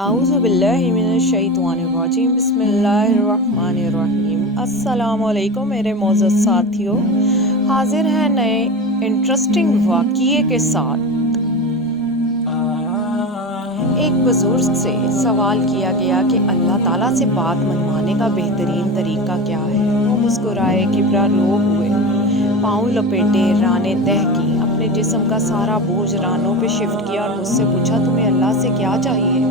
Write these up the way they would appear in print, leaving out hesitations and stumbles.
اعوذ باللہ من الشیطان الرجیم بسم اللہ الرحمن الرحیم۔ السلام علیکم میرے معزز ساتھیوں، حاضر ہیں نئے انٹرسٹنگ واقعے کے ساتھ۔ ایک بزرگ سے سوال کیا گیا کہ اللہ تعالیٰ سے بات منوانے کا بہترین طریقہ کیا ہے۔ وہ مسکرائے، گھبرا روب ہوئے، پاؤں لپیٹے، رانیں تہہ کی، اپنے جسم کا سارا بوجھ رانوں پہ شفٹ کیا اور مجھ سے پوچھا، تمہیں اللہ سے کیا چاہیے؟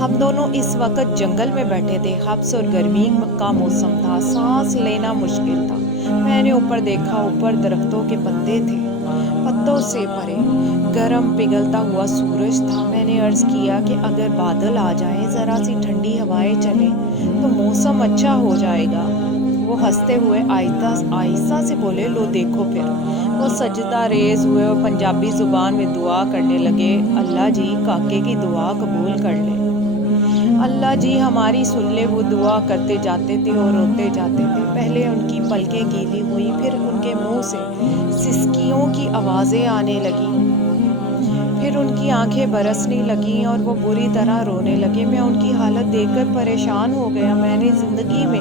ہم دونوں اس وقت جنگل میں بیٹھے تھے، حبس اور گرمی کا موسم تھا، سانس لینا مشکل تھا۔ میں نے اوپر دیکھا، اوپر درختوں کے پتے تھے، پتوں سے بھرے، گرم پگھلتا ہوا سورج تھا۔ میں نے عرض کیا کہ اگر بادل آ جائیں، ذرا سی ٹھنڈی ہوائیں چلیں تو موسم اچھا ہو جائے گا۔ وہ ہنستے ہوئے آہستہ سے بولے، لو دیکھو پھر۔ وہ سجدہ ریز ہوئے اور پنجابی زبان میں دعا کرنے لگے، اللہ جی کاکے کی دعا قبول کر لے، اللہ جی ہماری سن لے۔ وہ دعا کرتے جاتے تھے اور روتے جاتے تھے۔ پہلے ان کی پلکیں گیلی ہوئیں، پھر ان کے منہ سے سسکیوں کی آوازیں آنے لگیں، پھر ان کی آنکھیں برسنے لگیں اور وہ بری طرح رونے لگے۔ میں ان کی حالت دیکھ کر پریشان ہو گیا۔ میں نے زندگی میں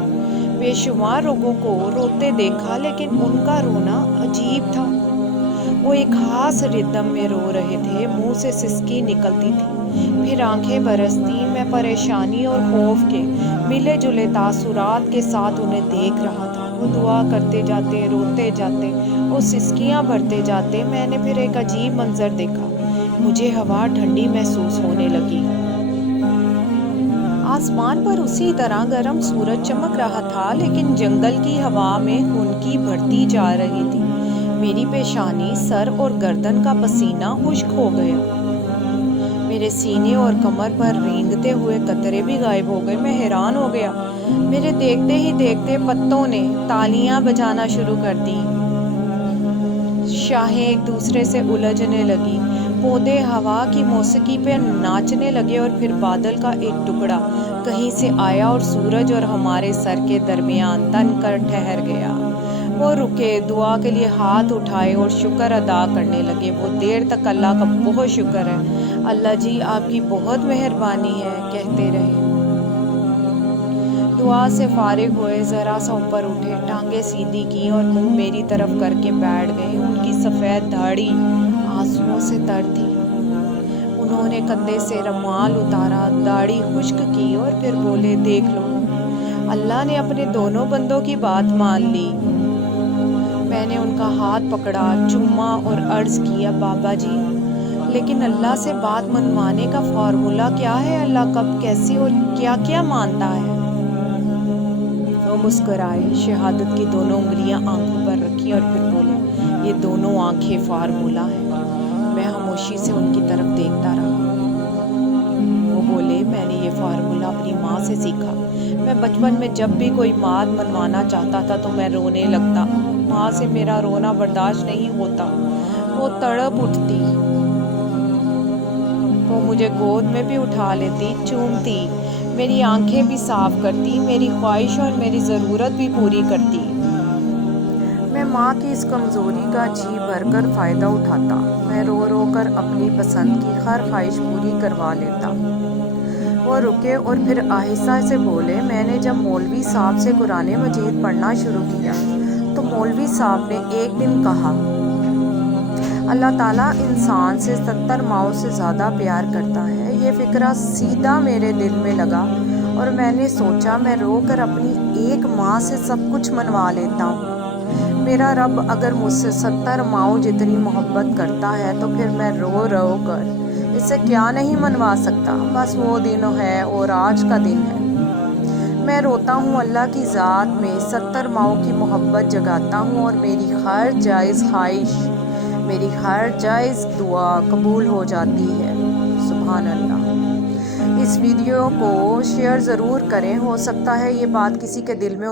بے شمار لوگوں کو روتے دیکھا، لیکن ان کا رونا عجیب تھا۔ وہ ایک خاص ردم میں رو رہے تھے، منہ سے سسکی نکلتی تھی، پھر آنکھیں برستی۔ میں پریشانی اور خوف کے ملے جلے تاثرات کے ساتھ انہیں دیکھ رہا تھا۔ وہ دعا کرتے جاتے، روتے جاتے اور سسکیاں بھرتے جاتے۔ میں نے پھر ایک عجیب منظر دیکھا، مجھے ہوا ٹھنڈی محسوس ہونے لگی۔ آسمان پر اسی طرح گرم سورج چمک رہا تھا، لیکن جنگل کی ہوا میں خنکی بڑھتی جا رہی تھی۔ میری پیشانی، سر اور گردن کا پسینہ خشک ہو گیا، میرے سینے اور کمر پر رینگتے ہوئے قطرے بھی غائب ہو گئے۔ میں حیران ہو گیا، میرے دیکھتے ہی دیکھتے پتوں نے تالیاں بجانا شروع کر دیں، شاخیں ایک دوسرے سے الجھنے لگیں، پودے ہوا کی موسیقی پہ ناچنے لگے، اور پھر بادل کا ایک ٹکڑا کہیں سے آیا اور سورج اور ہمارے سر کے درمیان تن کر ٹھہر گیا۔ وہ رکے، دعا کے لیے ہاتھ اٹھائے اور شکر ادا کرنے لگے۔ وہ دیر تک اللہ کا بہت شکر ہے، اللہ جی آپ کی بہت مہربانی ہے کہتے رہے۔ دعا سے فارغ ہوئے، ذرا سا اوپر اٹھے، ٹانگیں سیدھی کی اور منہ میری طرف کر کے بیٹھ گئے۔ ان کی سفید داڑھی آنسوؤں سے تر تھی۔ انہوں نے کندھے سے رومال اتارا، داڑھی خشک کی اور پھر بولے، دیکھ لو، اللہ نے اپنے دونوں بندوں کی بات مان لی۔ میں نے ان کا ہاتھ پکڑا، چوما اور عرض کیا، بابا جی لیکن اللہ سے بات منوانے کا فارمولا کیا ہے؟ اللہ کب، کیسے اور کیا کیا مانتا ہے؟ وہ مسکرائے، شہادت کی دونوں انگلیاں آنکھوں پر رکھیں اور پھر بولے، یہ دونوں آنکھیں فارمولا ہے۔ میں خاموشی سے ان کی طرف دیکھتا رہا۔ وہ بولے، میں نے یہ فارمولا اپنی ماں سے سیکھا۔ میں بچپن میں جب بھی کوئی بات منوانا چاہتا تھا تو میں رونے لگتا، ماں سے میرا رونا برداشت نہیں ہوتا، وہ تڑپ اٹھتی، وہ مجھے گود میں بھی اٹھا لیتی، چومتی، میری آنکھیں بھی صاف کرتی، میری خواہش اور میری ضرورت بھی پوری کرتی۔ میں ماں کی اس کمزوری کا جی بھر کر فائدہ اٹھاتا، میں رو رو کر اپنی پسند کی ہر خواہش پوری کروا لیتا۔ وہ رکے اور پھر آہستہ سے بولے، میں نے جب مولوی صاحب سے قرآن مجید پڑھنا شروع کیا تو مولوی صاحب نے ایک دن کہا، اللہ تعالیٰ انسان سے 70 ماؤں سے زیادہ پیار کرتا ہے۔ یہ فکرہ سیدھا میرے دل میں لگا اور میں نے سوچا، میں رو کر اپنی ایک ماں سے سب کچھ منوا لیتا ہوں۔ میرا رب اگر مجھ سے 70 ماؤں جتنی محبت کرتا ہے تو پھر میں رو رو کر اس سے کیا نہیں منوا سکتا؟ بس وہ دن ہے اور آج کا دن ہے۔ میں روتا ہوں، اللہ کی ذات میں 70 ماؤں کی محبت جگاتا ہوں اور میری ہر جائز خواہش، میری ہر جائز دعا قبول ہو جاتی ہے۔ سبحان اللہ۔ اس ویڈیو کو شیئر ضرور کریں، ہو سکتا ہے یہ بات کسی کے دل میں